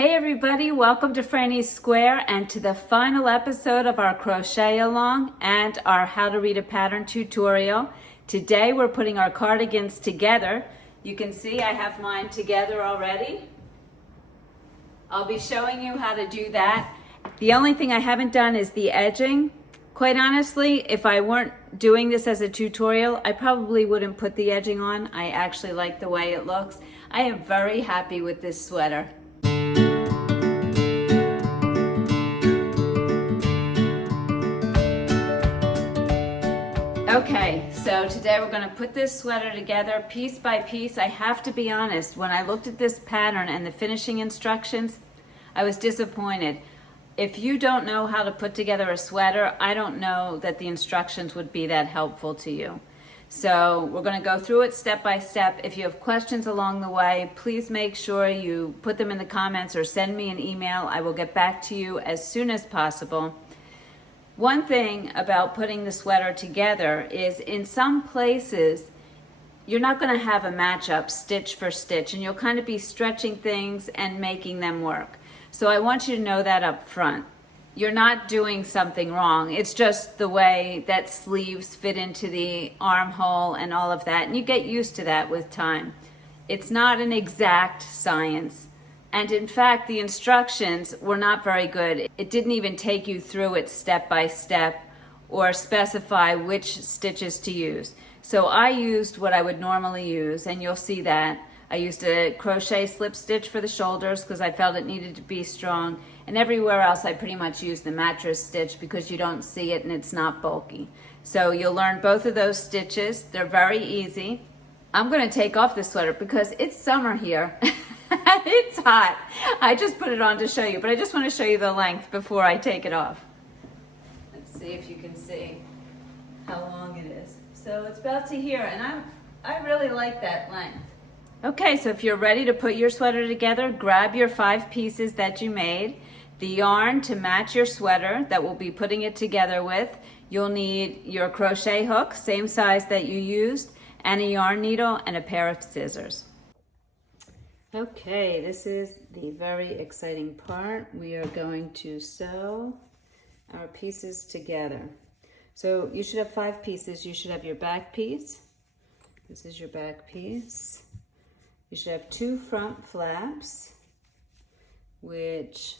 Hey everybody, welcome to Frannie's Square and to the final episode of our crochet along and our how to read a pattern tutorial. Today we're putting our cardigans together. You can see I have mine together already. I'll be showing you how to do that. The only thing I haven't done is the edging. Quite honestly, if I weren't doing this as a tutorial, I probably wouldn't put the edging on. I actually like the way it looks. I am very happy with this sweater. Okay, so today we're going to put this sweater together piece by piece. I have to be honest, when I looked at this pattern and the finishing instructions, I was disappointed. If you don't know how to put together a sweater, I don't know that the instructions would be that helpful to you. So we're going to go through it step by step. If you have questions along the way, please make sure you put them in the comments or send me an email. I will get back to you as soon as possible. One thing about putting the sweater together is in some places you're not going to have a match-up stitch for stitch, and you'll kind of be stretching things and making them work. So I want you to know that up front. You're not doing something wrong. It's just the way that sleeves fit into the armhole and all of that, and you get used to that with time. It's not an exact science. And in fact, the instructions were not very good. It didn't even take you through it step by step or specify which stitches to use. So I used what I would normally use, and you'll see that. I used a crochet slip stitch for the shoulders because I felt it needed to be strong. And everywhere else I pretty much used the mattress stitch because you don't see it and it's not bulky. So you'll learn both of those stitches. They're very easy. I'm going to take off this sweater because it's summer here. It's hot. I just put it on to show you, but I just want to show you the length before I take it off. Let's see if you can see how long it is. So it's about to here, and I really like that length. Okay, so if you're ready to put your sweater together, grab your 5 pieces that you made, the yarn to match your sweater that we'll be putting it together with. You'll need your crochet hook, same size that you used, and a yarn needle and a pair of scissors. Okay, this is the very exciting part. We are going to sew our pieces together. So you should have 5 pieces. You should have your back piece. This is your back piece. You should have 2 front flaps, which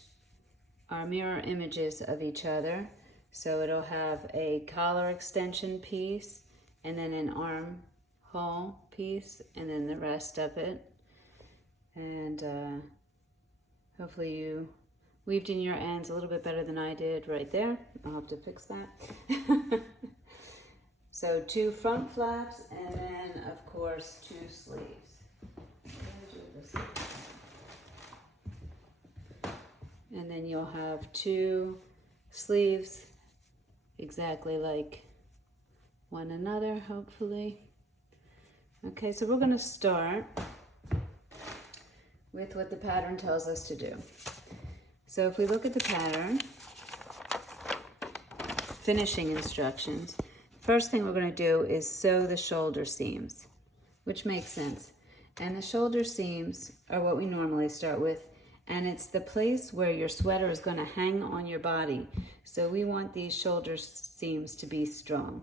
are mirror images of each other. So it'll have a collar extension piece, and then an armhole piece, and then the rest of it. And hopefully you weaved in your ends a little bit better than I did right there. I'll have to fix that. So 2 front flaps, and then of course 2 sleeves. And then you'll have 2 sleeves exactly like one another, hopefully. Okay, so we're going to start with what the pattern tells us to do. So if we look at the pattern, finishing instructions, first thing we're going to do is sew the shoulder seams, which makes sense. And the shoulder seams are what we normally start with, and it's the place where your sweater is going to hang on your body. So we want these shoulder seams to be strong.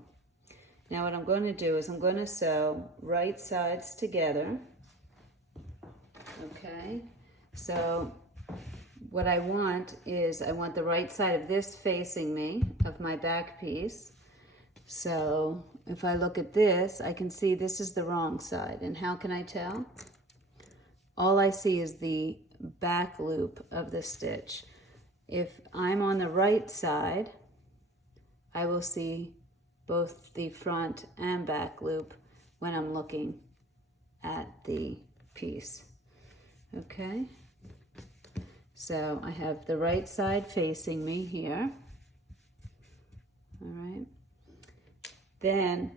Now what I'm going to do is I'm going to sew right sides together. Okay, so what I want is I want the right side of this facing me, of my back piece. So if I look at this, I can see this is the wrong side. And how can I tell? All I see is the back loop of the stitch. If I'm on the right side, I will see both the front and back loop when I'm looking at the piece. Okay, so I have the right side facing me here. All right. Then,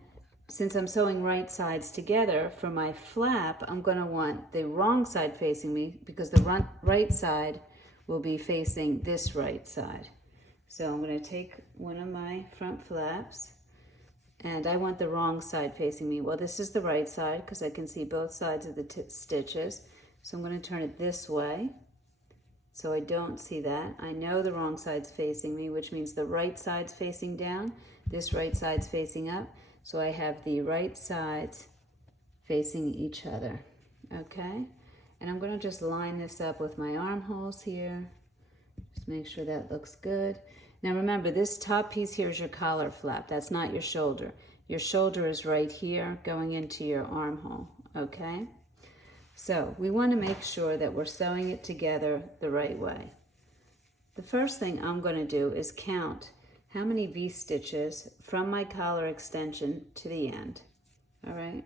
since I'm sewing right sides together, for my flap, I'm going to want the wrong side facing me because the right side will be facing this right side. So I'm going to take one of my front flaps, and I want the wrong side facing me. Well, this is the right side because I can see both sides of the stitches. So I'm going to turn it this way so I don't see that. I know the wrong side's facing me, which means the right side's facing down, this right side's facing up, so I have the right sides facing each other, okay? And I'm going to just line this up with my armholes here. Just make sure that looks good. Now remember, this top piece here is your collar flap. That's not your shoulder. Your shoulder is right here going into your armhole, okay? So we want to make sure that we're sewing it together the right way. The first thing I'm going to do is count how many V-stitches from my collar extension to the end, all right?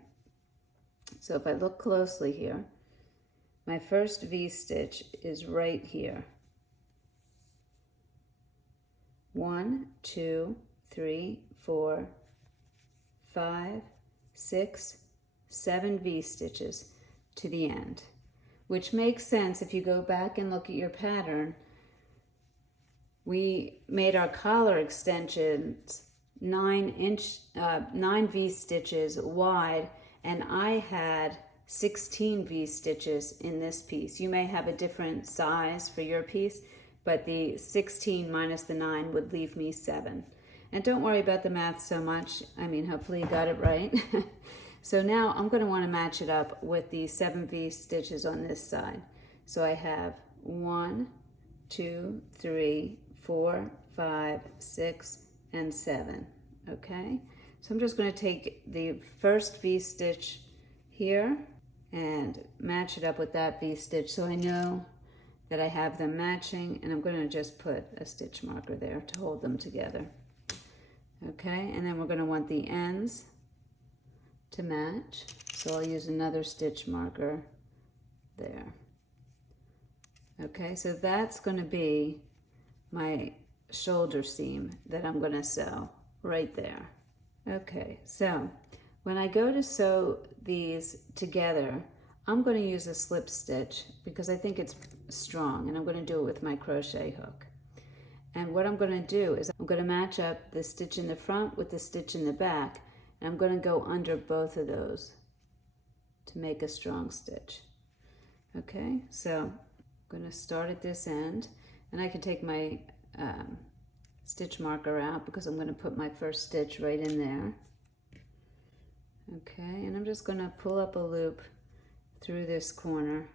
So if I look closely here, my first V-stitch is right here. 1, 2, 3, 4, 5, 6, 7 V-stitches to the end, which makes sense if you go back and look at your pattern. We made our collar extensions 9 V-stitches wide, and I had 16 V-stitches in this piece. You may have a different size for your piece, but the 16 minus the 9 would leave me 7. And don't worry about the math so much. I mean, hopefully you got it right. So now I'm going to want to match it up with the 7 V-stitches on this side. So I have 1, 2, 3, 4, 5, 6, and 7. Okay? So I'm just going to take the first V-stitch here and match it up with that V-stitch so I know that I have them matching, and I'm going to just put a stitch marker there to hold them together. Okay, and then we're going to want the ends to match, so I'll use another stitch marker there. Okay, so that's going to be my shoulder seam that I'm going to sew right there. Okay, so when I go to sew these together, I'm going to use a slip stitch because I think it's strong, and I'm going to do it with my crochet hook. And what I'm going to do is I'm going to match up the stitch in the front with the stitch in the back, and I'm going to go under both of those to make a strong stitch. Okay, so I'm going to start at this end, and I can take my stitch marker out because I'm going to put my first stitch right in there. Okay, and I'm just going to pull up a loop through this corner.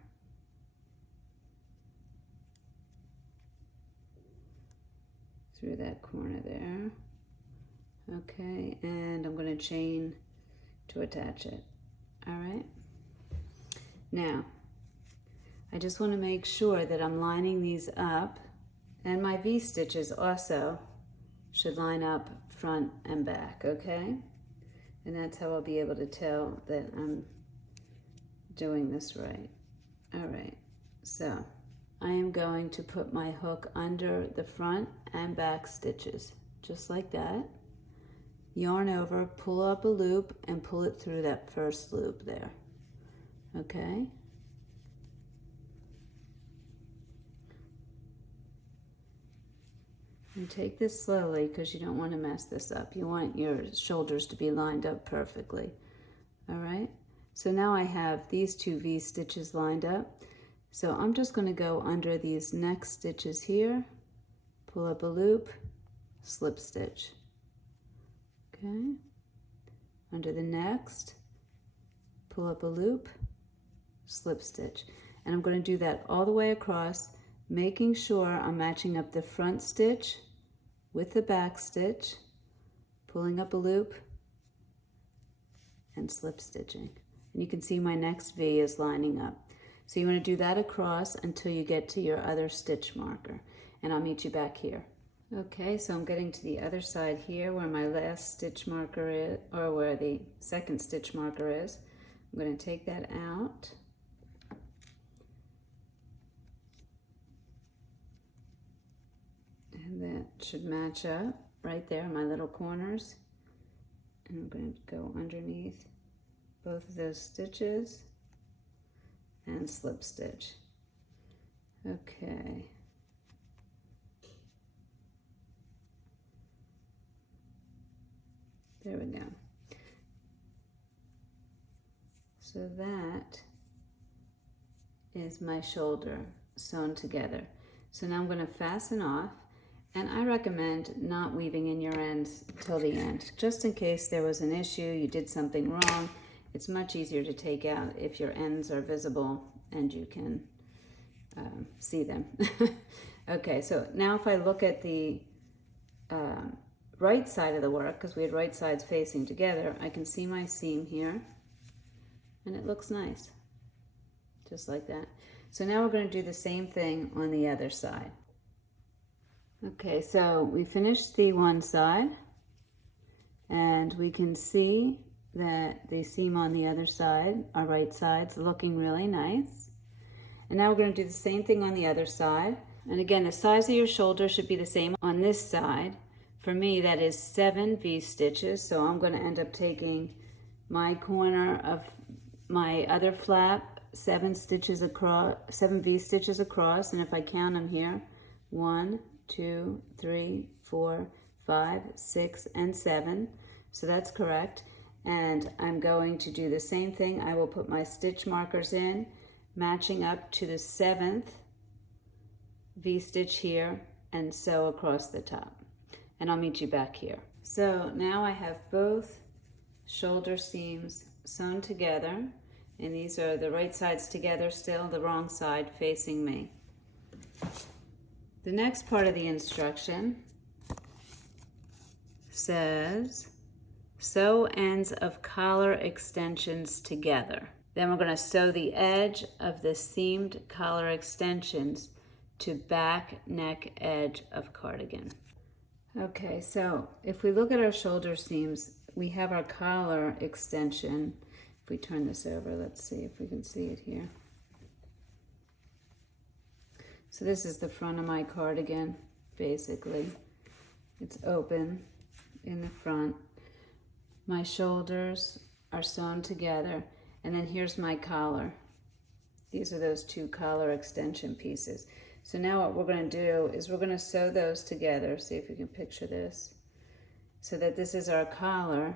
Through that corner there. Okay, and I'm going to chain to attach it. All right. Now, I just want to make sure that I'm lining these up, and my V-stitches also should line up front and back, okay? And that's how I'll be able to tell that I'm doing this right. All right, so I am going to put my hook under the front and back stitches, just like that. Yarn over, pull up a loop, and pull it through that first loop there, okay? And take this slowly because you don't want to mess this up. You want your shoulders to be lined up perfectly, all right? So now I have these 2 V-stitches lined up. So I'm just going to go under these next stitches here, pull up a loop, slip stitch. Okay, under the next, pull up a loop, slip stitch. And I'm going to do that all the way across, making sure I'm matching up the front stitch with the back stitch, pulling up a loop, and slip stitching. And you can see my next V is lining up. So you want to do that across until you get to your other stitch marker, and I'll meet you back here. Okay, so I'm getting to the other side here where my last stitch marker is, or where the second stitch marker is. I'm going to take that out. And that should match up right there, my little corners. And I'm going to go underneath both of those stitches and slip stitch. Okay. There we go. So that is my shoulder sewn together. So now I'm going to fasten off, and I recommend not weaving in your ends till the end, just in case there was an issue, you did something wrong. It's much easier to take out if your ends are visible and you can see them. Okay, so now if I look at the right side of the work, because we had right sides facing together, I can see my seam here, and it looks nice, just like that. So now we're going to do the same thing on the other side. Okay, so we finished the one side, and we can see that the seam on the other side, our right side's looking really nice. And now we're going to do the same thing on the other side. And again, the size of your shoulder should be the same on this side. For me, that is 7 V-stitches, so I'm going to end up taking my corner of my other flap, 7 stitches across, 7 V-stitches across, and if I count them here, 1, 2, 3, 4, 5, 6, and 7. So that's correct. And I'm going to do the same thing. I will put my stitch markers in, matching up to the 7th V-stitch here, and sew across the top. And I'll meet you back here. So now I have both shoulder seams sewn together, and these are the right sides together still, the wrong side facing me. The next part of the instruction says, sew ends of collar extensions together. Then we're going to sew the edge of the seamed collar extensions to back neck edge of cardigan. Okay, so if we look at our shoulder seams, we have our collar extension. If we turn this over, let's see if we can see it here. So this is the front of my cardigan, basically. It's open in the front. My shoulders are sewn together, and then here's my collar. These are those 2 collar extension pieces. So now what we're going to do is we're going to sew those together. See if you can picture this. So that this is our collar.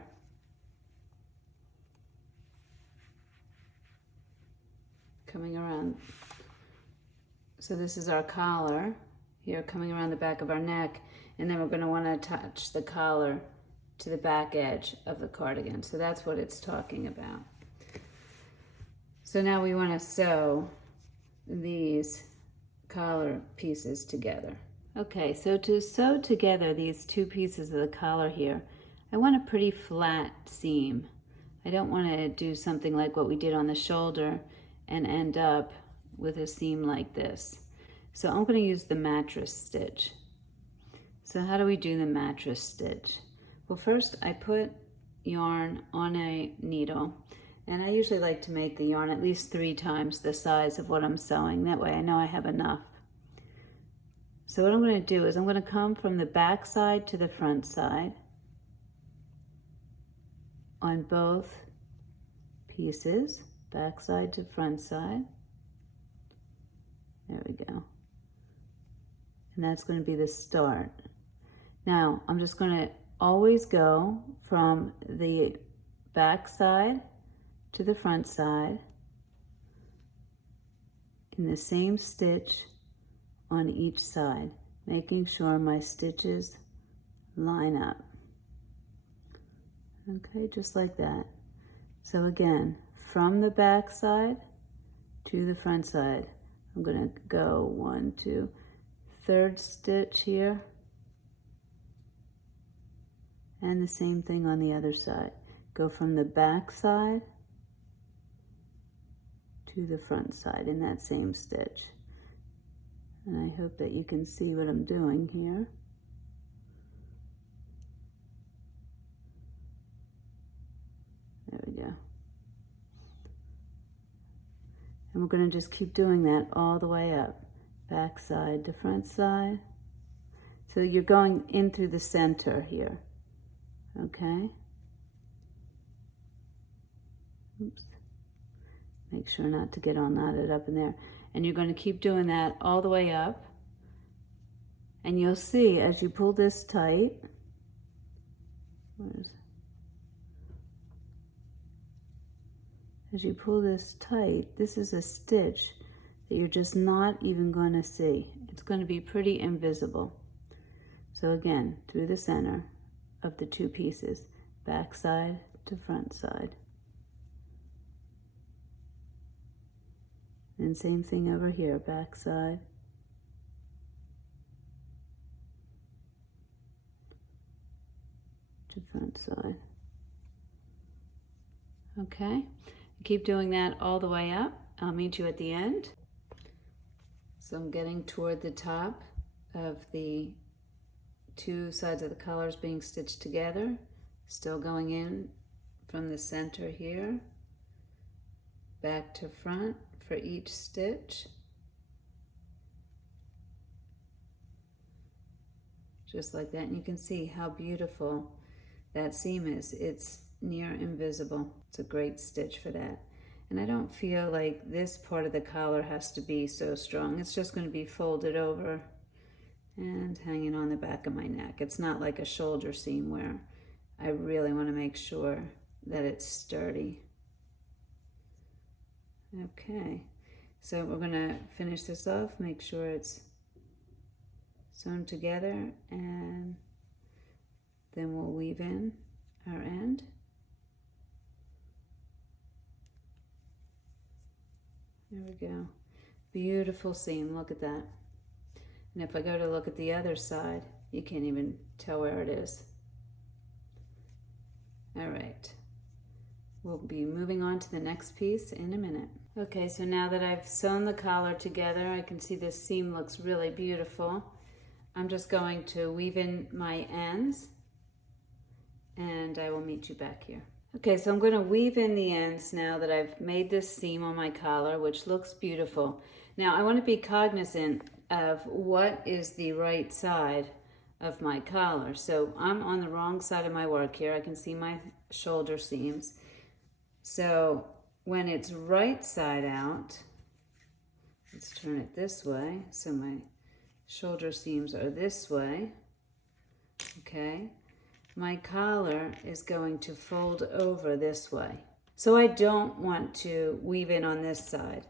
Coming around. So this is our collar here coming around the back of our neck, and then we're going to want to attach the collar to the back edge of the cardigan. So that's what it's talking about. So now we want to sew these collar pieces together. Okay, so to sew together these 2 pieces of the collar here, I want a pretty flat seam. I don't want to do something like what we did on the shoulder and end up with a seam like this. So I'm going to use the mattress stitch. So how do we do the mattress stitch? Well, first I put yarn on a needle, and I usually like to make the yarn at least 3 times the size of what I'm sewing. That way I know I have enough. So what I'm going to do is I'm going to come from the back side to the front side on both pieces, back side to front side. There we go. And that's going to be the start. Now I'm just going to always go from the back side to the front side in the same stitch on each side, making sure my stitches line up. Okay, just like that. So again, from the back side to the front side, I'm going to go 1, 2, 3rd stitch here, and the same thing on the other side. Go from the back side to the front side in that same stitch. And I hope that you can see what I'm doing here. There we go. And we're going to just keep doing that all the way up. Back side to front side. So you're going in through the center here. Okay? Oops. Make sure not to get all knotted up in there. And you're going to keep doing that all the way up. And you'll see as you pull this tight, as you pull this tight, this is a stitch that you're just not even going to see. it's going to be pretty invisible. So again, through the center of the two pieces, back side to front side. And same thing over here, back side to front side. Okay, keep doing that all the way up. I'll meet you at the end. So I'm getting toward the top of the two sides of the collars being stitched together, still going in from the center here, back to front for each stitch. Just like that, and you can see how beautiful that seam is. It's near invisible. It's a great stitch for that. And I don't feel like this part of the collar has to be so strong. It's just going to be folded over and hanging on the back of my neck. It's not like a shoulder seam where I really want to make sure that it's sturdy. Okay, so we're going to finish this off, make sure it's sewn together, and then we'll weave in our end. There we go. Beautiful seam, look at that. And if I go to look at the other side, you can't even tell where it is. All right, we'll be moving on to the next piece in a minute. Okay, so now that I've sewn the collar together, I can see this seam looks really beautiful. I'm just going to weave in my ends, and I will meet you back here. Okay, so I'm going to weave in the ends now that I've made this seam on my collar, which looks beautiful. Now I want to be cognizant of what is the right side of my collar. So I'm on the wrong side of my work here. I can see my shoulder seams. So when it's right side out, let's turn it this way. So my shoulder seams are this way, okay? My collar is going to fold over this way. So I don't want to weave in on this side.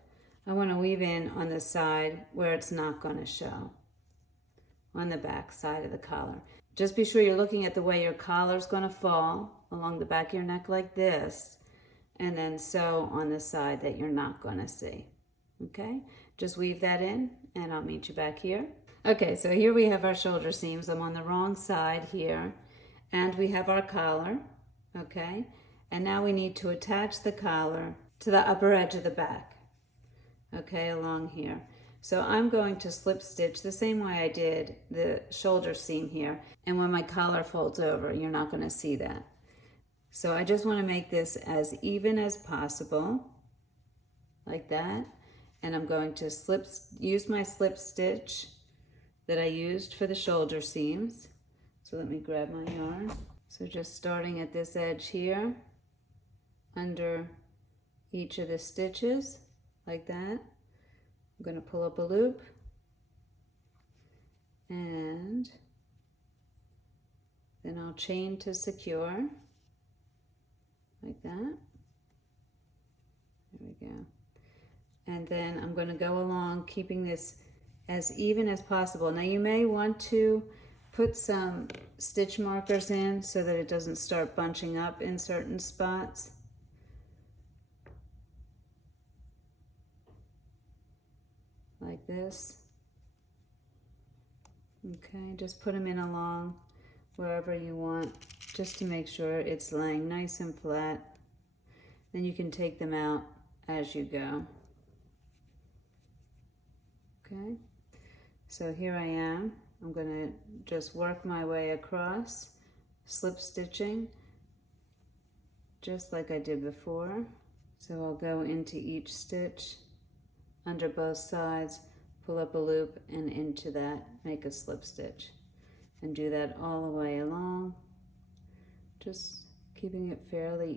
I want to weave in on the side where it's not going to show, on the back side of the collar. Just be sure you're looking at the way your collar is going to fall along the back of your neck like this, and then sew on the side that you're not going to see. Okay, just weave that in and I'll meet you back here. Okay, so here we have our shoulder seams. I'm on the wrong side here, and we have our collar. Okay, and now we need to attach the collar to the upper edge of the back, okay, along here. So I'm going to slip stitch the same way I did the shoulder seam here, and when my collar folds over, you're not going to see that. So I just want to make this as even as possible, like that, and I'm going to use my slip stitch that I used for the shoulder seams. So let me grab my yarn. So just starting at this edge here, under each of the stitches, like that. I'm going to pull up a loop, and then I'll chain to secure, like that. There we go. And then I'm going to go along keeping this as even as possible. Now you may want to put some stitch markers in so that it doesn't start bunching up in certain spots. Like this. Okay, just put them in along wherever you want, just to make sure it's laying nice and flat. Then you can take them out as you go. Okay, so here I am. I'm going to just work my way across, slip stitching, just like I did before. So I'll go into each stitch under both sides, pull up a loop, and into that make a slip stitch, and do that all the way along, just keeping it fairly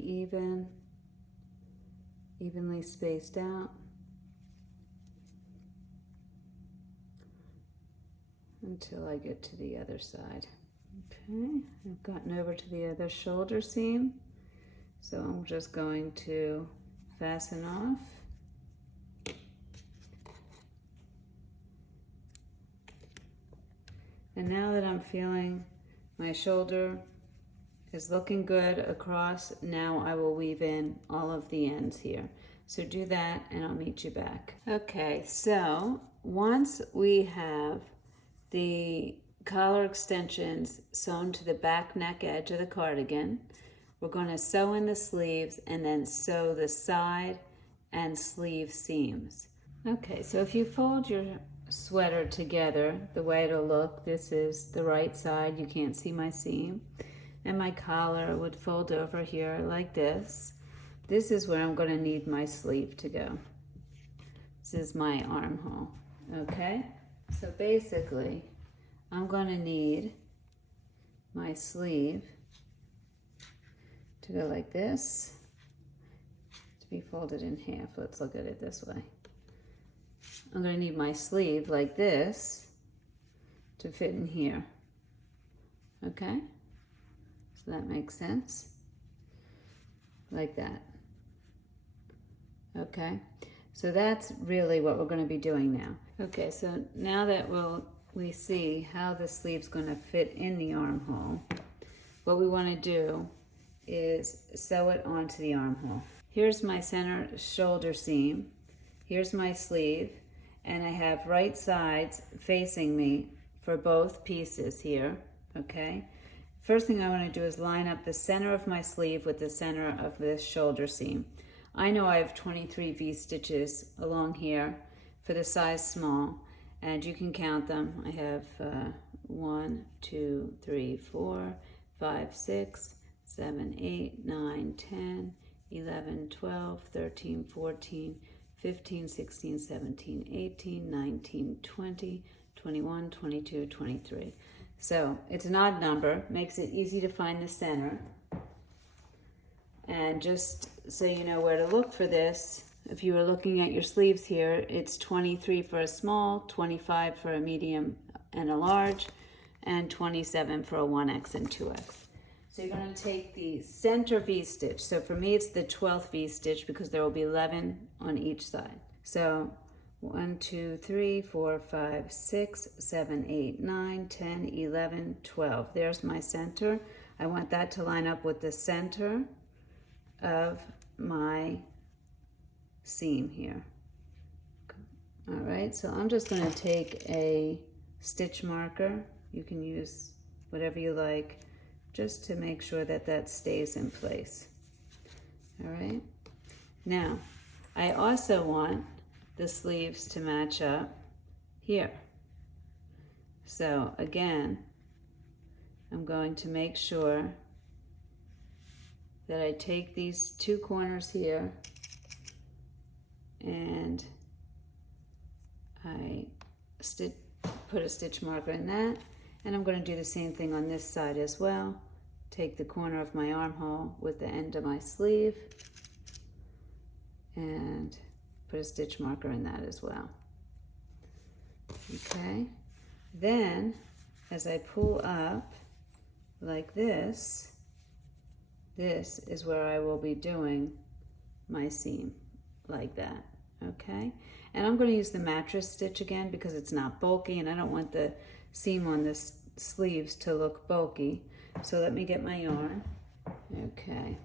evenly spaced out until I get to the other side. Okay, I've gotten over to the other shoulder seam, so I'm just going to fasten off. And now that I'm feeling my shoulder is looking good across, now I will weave in all of the ends here. So do that and I'll meet you back. Okay, so once we have the collar extensions sewn to the back neck edge of the cardigan, we're going to sew in the sleeves and then sew the side and sleeve seams. Okay, so if you fold your sweater together, the way it'll look, this is the right side, you can't see my seam, and my collar would fold over here like this. This is where I'm going to need my sleeve to go. This is my armhole, okay? So basically, I'm going to need my sleeve to go like this, to be folded in half. Let's look at it this way. I'm going to need my sleeve like this to fit in here, okay? So that makes sense, like that. Okay, so that's really what we're going to be doing now. Okay, so now that we see how the sleeve's going to fit in the armhole, what we want to do is sew it onto the armhole. Here's my center shoulder seam, here's my sleeve, and I have right sides facing me for both pieces here, okay? First thing I want to do is line up the center of my sleeve with the center of this shoulder seam. I know I have 23 V-stitches along here for the size small, and you can count them. I have 1, 2, 3, 4, 5, 6, 7, 8, 9, 10, 11, 12, 13, 14, 15, 16, 17, 18, 19, 20, 21, 22, 23. So it's an odd number, makes it easy to find the center. And just so you know where to look for this, if you were looking at your sleeves here, it's 23 for a small, 25 for a medium and a large, and 27 for a 1X and 2X. So you're going to take the center V-stitch. So for me, it's the 12th V-stitch because there will be 11 on each side. So 1, 2, 3, 4, 5, 6, 7, 8, 9, 10, 11, 12. There's my center. I want that to line up with the center of my seam here. All right, so I'm just going to take a stitch marker. You can use whatever you like, just to make sure that that stays in place. All right, now I also want the sleeves to match up here. So again, I'm going to make sure that I take these two corners here and I put a stitch marker in that, and I'm going to do the same thing on this side as well. Take the corner of my armhole with the end of my sleeve and put a stitch marker in that as well. Okay, then as I pull up like this, this is where I will be doing my seam like that, okay? And I'm going to use the mattress stitch again because it's not bulky and I don't want the seam on the sleeves to look bulky. So let me get my yarn. Okay,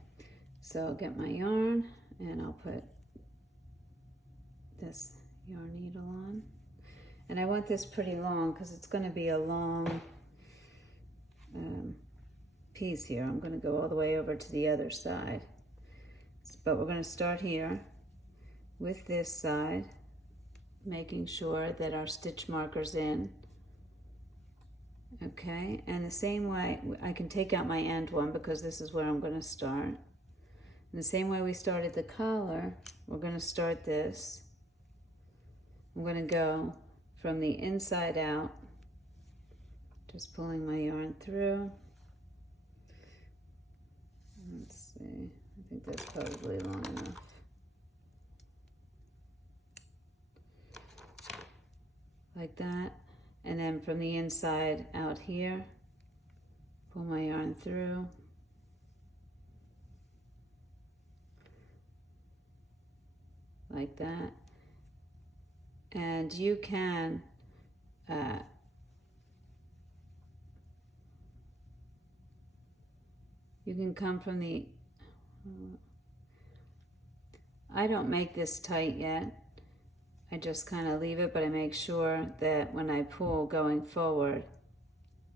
so I'll get my yarn and I'll put this yarn needle on. And I want this pretty long because it's going to be a long piece here. I'm going to go all the way over to the other side. But we're going to start here with this side, making sure that our stitch marker's in. Okay, and the same way, I can take out my end one because this is where I'm going to start. In the same way we started the collar, we're going to start this. I'm going to go from the inside out, just pulling my yarn through. Let's see, I think that's probably long enough. Like that. And then from the inside out here, pull my yarn through. Like that. And you can you can come from the, I don't make this tight yet. I just kind of leave it, but I make sure that when I pull going forward,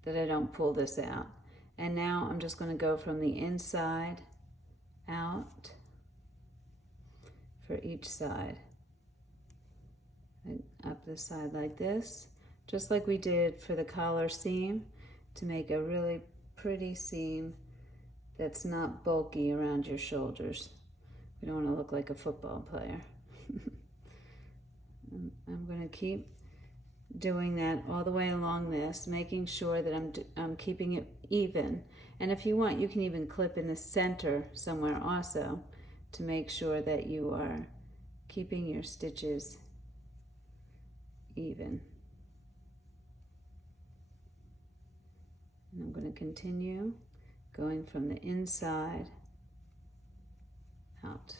that I don't pull this out. And now I'm just going to go from the inside out for each side. And up the side like this, just like we did for the collar seam, to make a really pretty seam that's not bulky around your shoulders. We don't want to look like a football player. I'm going to keep doing that all the way along this, making sure that I'm keeping it even. And if you want, you can even clip in the center somewhere also to make sure that you are keeping your stitches even. And I'm going to continue going from the inside out.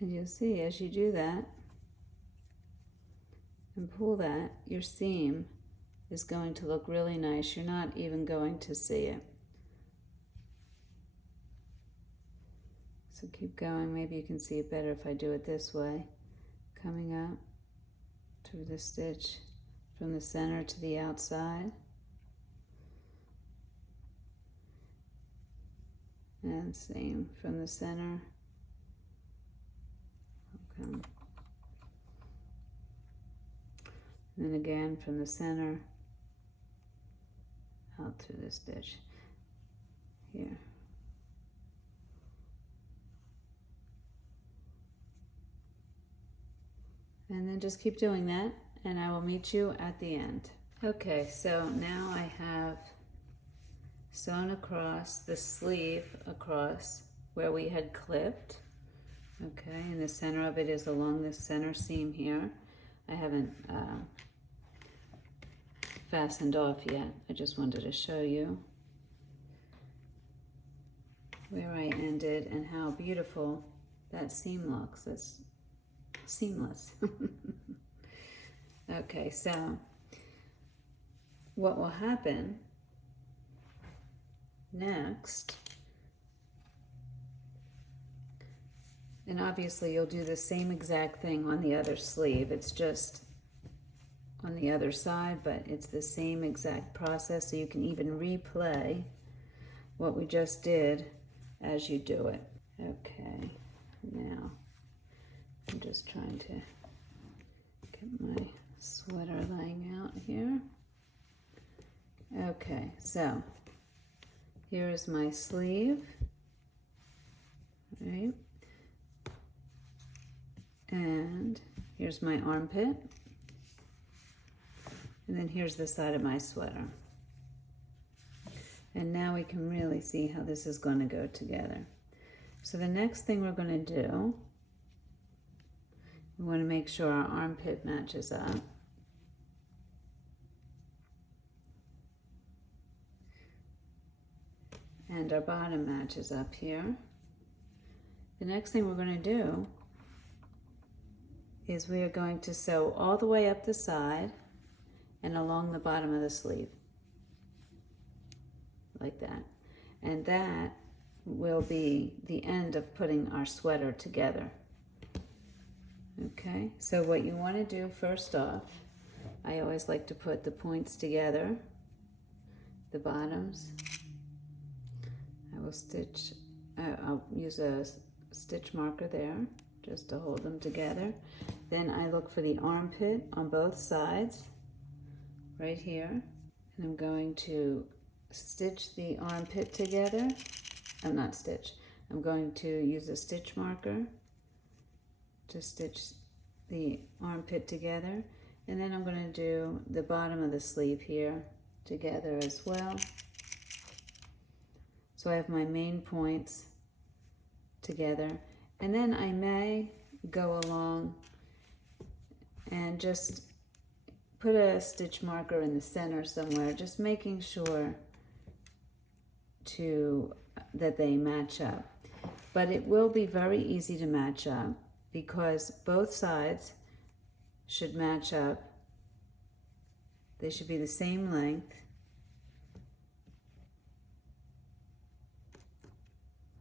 And you'll see as you do that and pull that, your seam is going to look really nice. You're not even going to see it. So keep going. Maybe you can see it better if I do it this way. Coming up through the stitch from the center to the outside. And same from the center. Okay. And then again from the center out through the stitch here. And then just keep doing that, and I will meet you at the end. Okay, so now I have sewn across the sleeve across where we had clipped. Okay, and the center of it is along this center seam here. I haven't fastened off yet. I just wanted to show you where I ended and how beautiful that seam looks. It's seamless. Okay, so what will happen next, and obviously you'll do the same exact thing on the other sleeve. It's just on the other side, but it's the same exact process, so you can even replay what we just did as you do it. Okay, now I'm just trying to get my sweater laying out here. Okay, so here is my sleeve, right? And here's my armpit. And then here's the side of my sweater. And now we can really see how this is going to go together. So the next thing we're going to do, we want to make sure our armpit matches up. And our bottom matches up here. The next thing we're going to do is we are going to sew all the way up the side and along the bottom of the sleeve, like that. And that will be the end of putting our sweater together. Okay, so what you want to do first off, I always like to put the points together, the bottoms. I will stitch, I'll use a stitch marker there just to hold them together. Then I look for the armpit on both sides, right here, and I'm going to stitch the armpit together. I'm not stitch. I'm going to use a stitch marker to stitch the armpit together, and then I'm going to do the bottom of the sleeve here together as well. So I have my main points together, and then I may go along and just put a stitch marker in the center somewhere, just making sure that they match up. But it will be very easy to match up because both sides should match up. They should be the same length.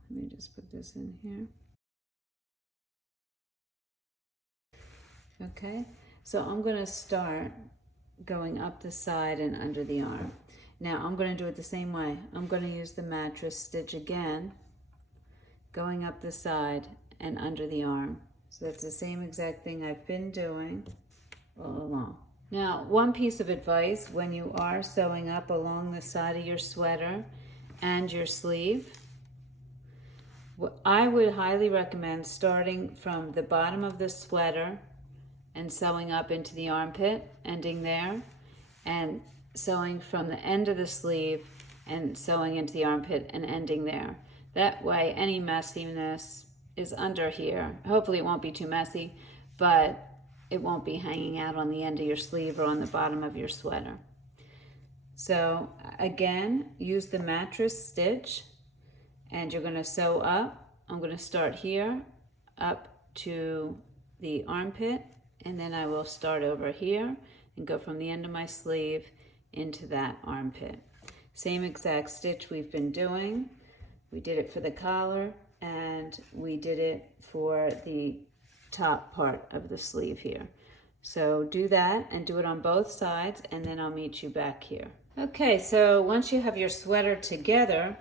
Let me just put this in here. Okay, so I'm going to start going up the side and under the arm. Now I'm going to do it the same way. I'm going to use the mattress stitch again, going up the side and under the arm. So that's the same exact thing I've been doing all along. Now, one piece of advice when you are sewing up along the side of your sweater and your sleeve, I would highly recommend starting from the bottom of the sweater and sewing up into the armpit, ending there, and sewing from the end of the sleeve and sewing into the armpit and ending there. That way any messiness is under here. Hopefully it won't be too messy, but it won't be hanging out on the end of your sleeve or on the bottom of your sweater. So again, use the mattress stitch and you're going to sew up. I'm going to start here up to the armpit, and then I will start over here and go from the end of my sleeve into that armpit. Same exact stitch we've been doing. We did it for the collar and we did it for the top part of the sleeve here. So do that and do it on both sides, and then I'll meet you back here. Okay, so once you have your sweater together,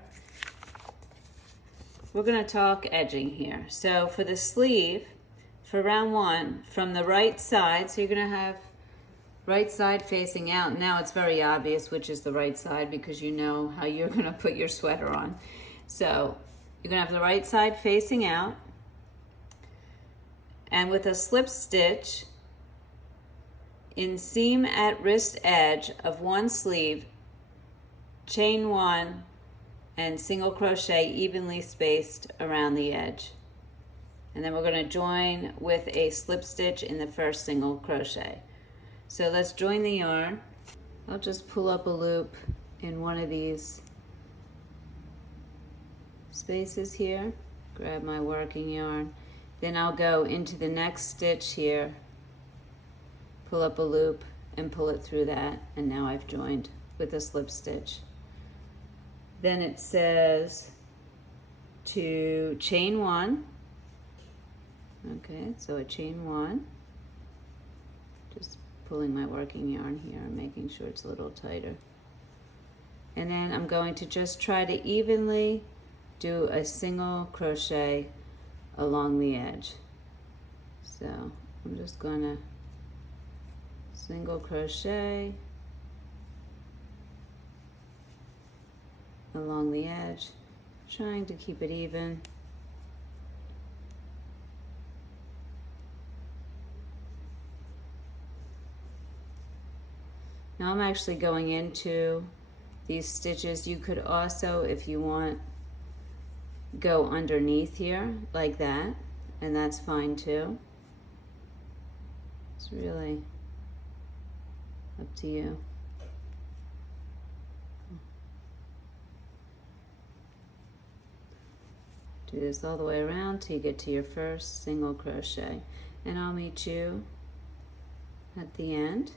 we're going to talk edging here. So for the sleeve, for round one, from the right side, so you're going to have right side facing out. Now it's very obvious which is the right side because you know how you're going to put your sweater on. So you're going to have the right side facing out, and with a slip stitch in seam at wrist edge of one sleeve, chain one and single crochet evenly spaced around the edge. And then we're going to join with a slip stitch in the first single crochet. So let's join the yarn. I'll just pull up a loop in one of these spaces here, grab my working yarn, then I'll go into the next stitch here, pull up a loop and pull it through that, and now I've joined with a slip stitch. Then it says to chain one. Okay, so a chain one, just pulling my working yarn here and making sure it's a little tighter. And then I'm going to just try to evenly do a single crochet along the edge. So I'm just gonna single crochet along the edge, trying to keep it even. Now I'm actually going into these stitches. You could also, if you want, go underneath here like that, and that's fine too. It's really up to you. Do this all the way around till you get to your first single crochet, and I'll meet you at the end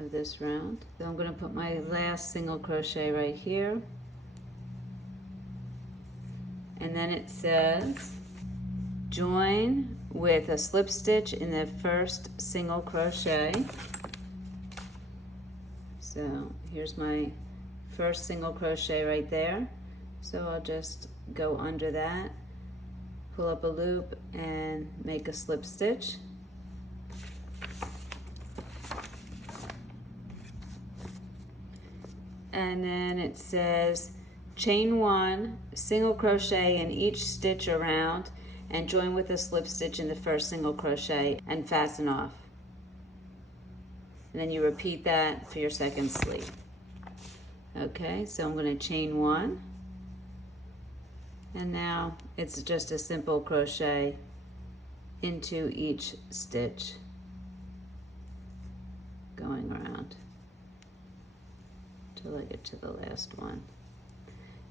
of this round. So I'm going to put my last single crochet right here, and then it says join with a slip stitch in the first single crochet. So here's my first single crochet right there. So I'll just go under that, pull up a loop and make a slip stitch. And then it says chain one, single crochet in each stitch around, and join with a slip stitch in the first single crochet and fasten off. And then you repeat that for your second sleeve. Okay, so I'm going to chain one, And now it's just a simple crochet into each stitch going around till I get to the last one.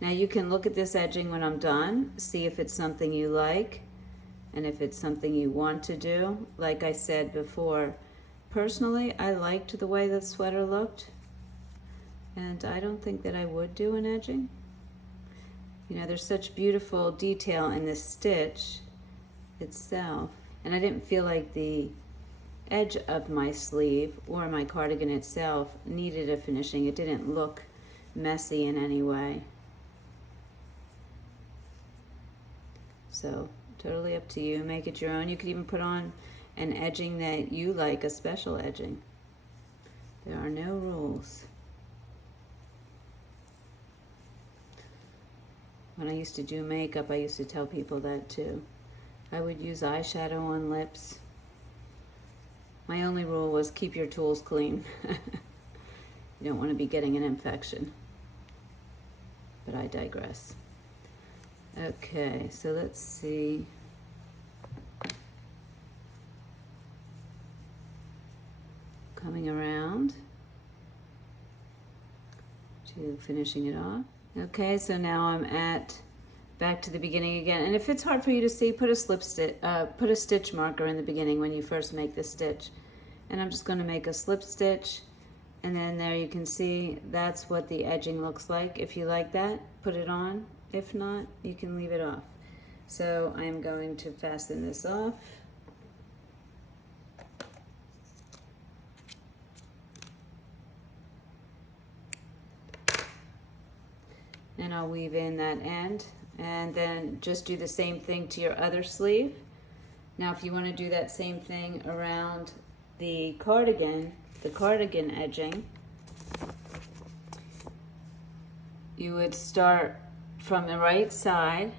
Now you can look at this edging when I'm done, see if it's something you like and if it's something you want to do. Like I said before, personally I liked the way the sweater looked, and I don't think that I would do an edging. You know, there's such beautiful detail in this stitch itself, and I didn't feel like the edge of my sleeve or my cardigan itself needed a finishing. It didn't look messy in any way. So totally up to you, make it your own. You could even put on an edging that you like, a special edging. There are no rules. When I used to do makeup, I used to tell people that too. I would use eyeshadow on lips. My only rule was keep your tools clean. You don't want to be getting an infection. But I digress. Okay, so let's see. Coming around to finishing it off. Okay, so now I'm back to the beginning again. And if it's hard for you to see, put a stitch marker in the beginning when you first make the stitch. And I'm just going to make a slip stitch, and then there you can see that's what the edging looks like. If you like that, put it on. If not, you can leave it off. So I'm going to fasten this off. And I'll weave in that end, and then just do the same thing to your other sleeve. Now if you want to do that same thing around the cardigan edging, you would start from the right side,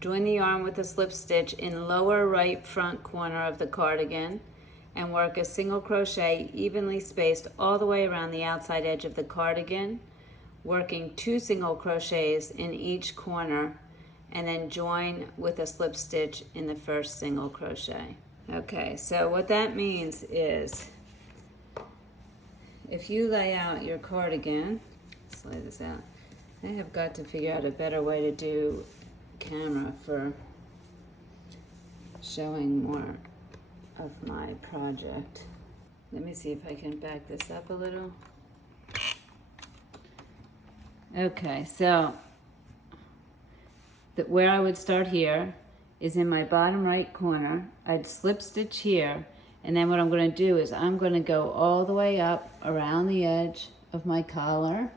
join the yarn with a slip stitch in lower right front corner of the cardigan, and work a single crochet evenly spaced all the way around the outside edge of the cardigan, working 2 single crochets in each corner, and then join with a slip stitch in the first single crochet. Okay, so what that means is if you lay out your cardigan, let's lay this out. I have got to figure out a better way to do camera for showing more of my project. Let me see if I can back this up a little. Okay, so where I would start here is in my bottom right corner. I'd slip stitch here, and then what I'm going to do is I'm going to go all the way up around the edge of my collar,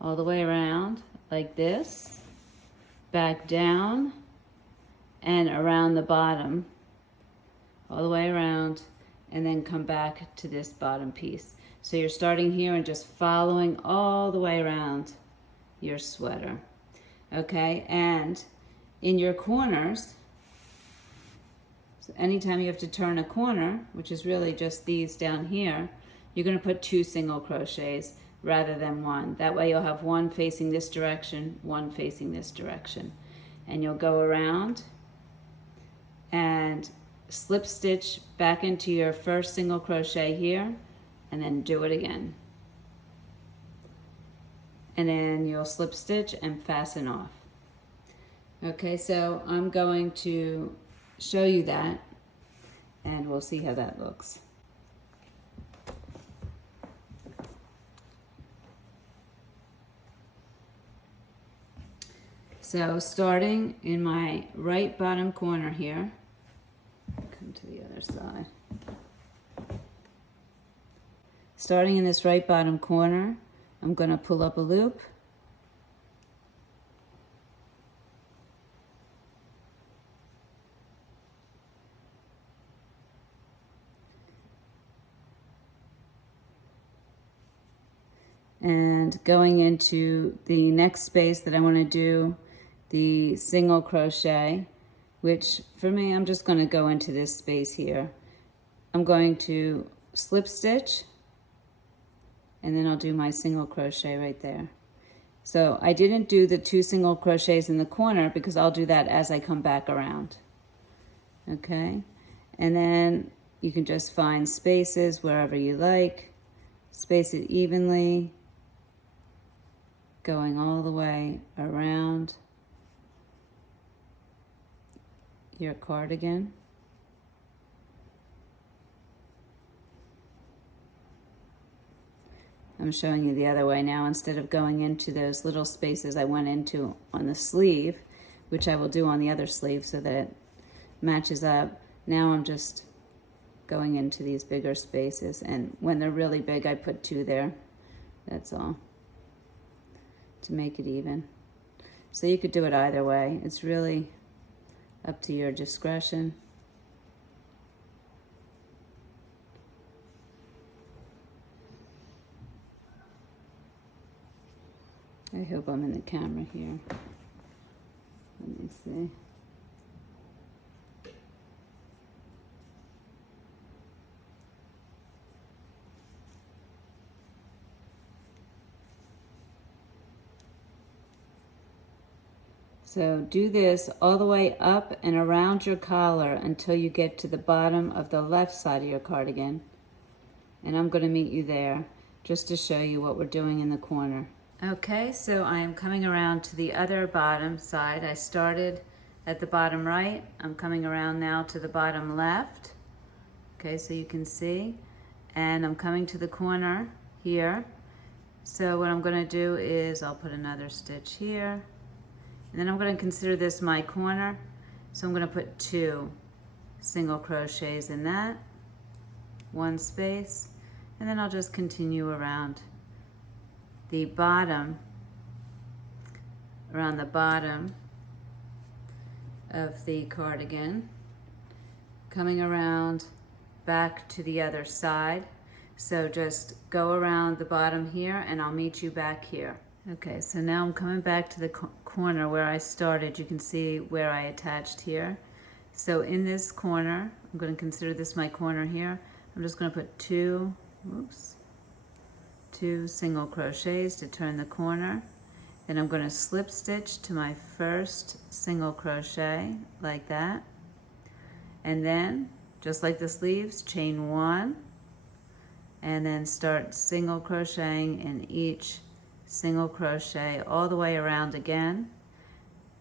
all the way around like this, back down and around the bottom, all the way around, and then come back to this bottom piece. So you're starting here and just following all the way around your sweater. Okay, and in your corners, so anytime you have to turn a corner, which is really just these down here, you're going to put 2 single crochets rather than 1. That way you'll have one facing this direction, one facing this direction. And you'll go around and slip stitch back into your first single crochet here, and then do it again. And then you'll slip stitch and fasten off. Okay, so I'm going to show you that, and we'll see how that looks. So starting in my right bottom corner here, come to the other side. Starting in this right bottom corner, I'm going to pull up a loop. And going into the next space that I want to do the single crochet, which for me, I'm just going to go into this space here. I'm going to slip stitch, and then I'll do my single crochet right there. So I didn't do the 2 single crochets in the corner because I'll do that as I come back around. Okay, and then you can just find spaces wherever you like, space it evenly, going all the way around your cardigan. I'm showing you the other way now. Instead of going into those little spaces I went into on the sleeve, which I will do on the other sleeve so that it matches up, now I'm just going into these bigger spaces, and when they're really big I put 2 there, that's all, to make it even. So you could do it either way. It's really up to your discretion. I hope I'm in the camera here. Let me see. So do this all the way up and around your collar until you get to the bottom of the left side of your cardigan. And I'm going to meet you there just to show you what we're doing in the corner. Okay, so I am coming around to the other bottom side. I started at the bottom right. I'm coming around now to the bottom left. Okay, so you can see. And I'm coming to the corner here. So what I'm going to do is I'll put another stitch here. And then I'm going to consider this my corner. So I'm going to put 2 single crochets in that, 1 space, and then I'll just continue around the bottom, of the cardigan, coming around back to the other side. So just go around the bottom here and I'll meet you back here. Okay, so now I'm coming back to the corner where I started. You can see where I attached here. So in this corner, I'm going to consider this my corner here. I'm just going to put 2 single crochets to turn the corner. Then I'm going to slip stitch to my first single crochet like that. And then, just like the sleeves, chain 1 and then start single crocheting in each single crochet all the way around again,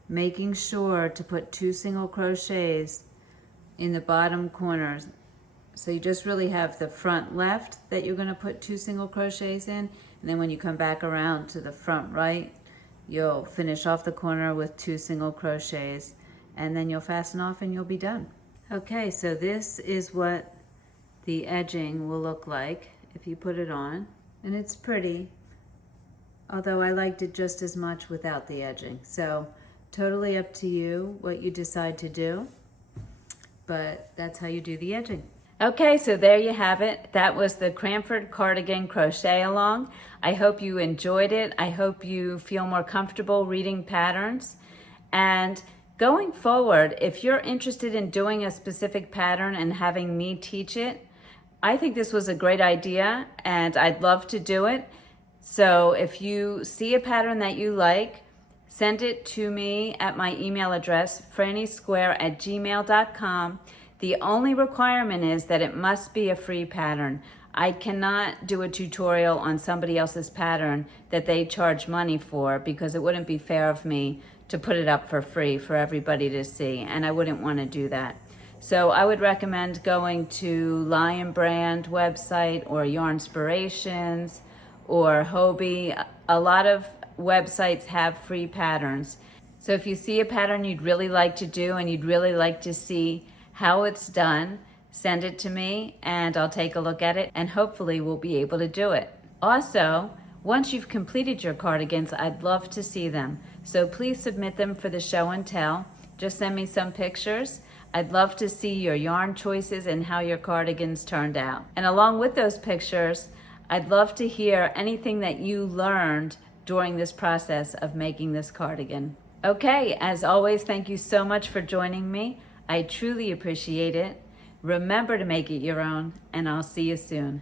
making sure to put 2 single crochets in the bottom corners. So you just really have the front left that you're going to put 2 single crochets in, and then when you come back around to the front right, you'll finish off the corner with 2 single crochets, and then you'll fasten off and you'll be done. Okay, so this is what the edging will look like if you put it on, and it's pretty, although I liked it just as much without the edging. So totally up to you what you decide to do, but that's how you do the edging. Okay, so there you have it. That was the Cranford Cardigan Crochet Along. I hope you enjoyed it. I hope you feel more comfortable reading patterns. And going forward, if you're interested in doing a specific pattern and having me teach it, I think this was a great idea and I'd love to do it. So if you see a pattern that you like, send it to me at my email address, franniesquare@gmail.com. The only requirement is that it must be a free pattern. I cannot do a tutorial on somebody else's pattern that they charge money for, because it wouldn't be fair of me to put it up for free for everybody to see, and I wouldn't want to do that. So I would recommend going to Lion Brand website or Yarnspirations or Hobie. A lot of websites have free patterns. So if you see a pattern you'd really like to do and you'd really like to see how it's done, send it to me and I'll take a look at it and hopefully we'll be able to do it. Also, once you've completed your cardigans, I'd love to see them. So please submit them for the show and tell. Just send me some pictures. I'd love to see your yarn choices and how your cardigans turned out. And along with those pictures, I'd love to hear anything that you learned during this process of making this cardigan. Okay, as always, thank you so much for joining me. I truly appreciate it. Remember to make it your own, and I'll see you soon.